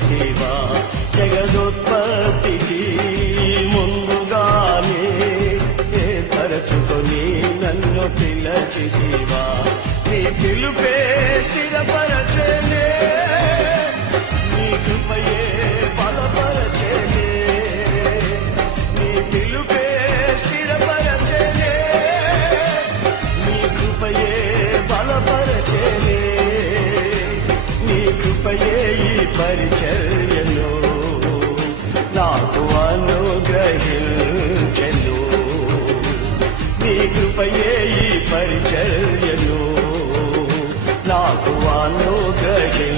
పిలచితివా జగదోత్పత్తికి ముందుగానే ఏర్పరచుకొని నన్ను పిలచితివా నీ పిలుపే స్థిరపరచనే నీ కృపయే బలపరచనే నీ పిలుపే స్థిరపరచనే నీ కృపయే బలపరచనే నీ కృపయే ఈ పరిచర్యను నాకు అనుగ్రహించెను నీ కృపయే ఈ పరిచర్యను నాకు అనుగ్రహించెను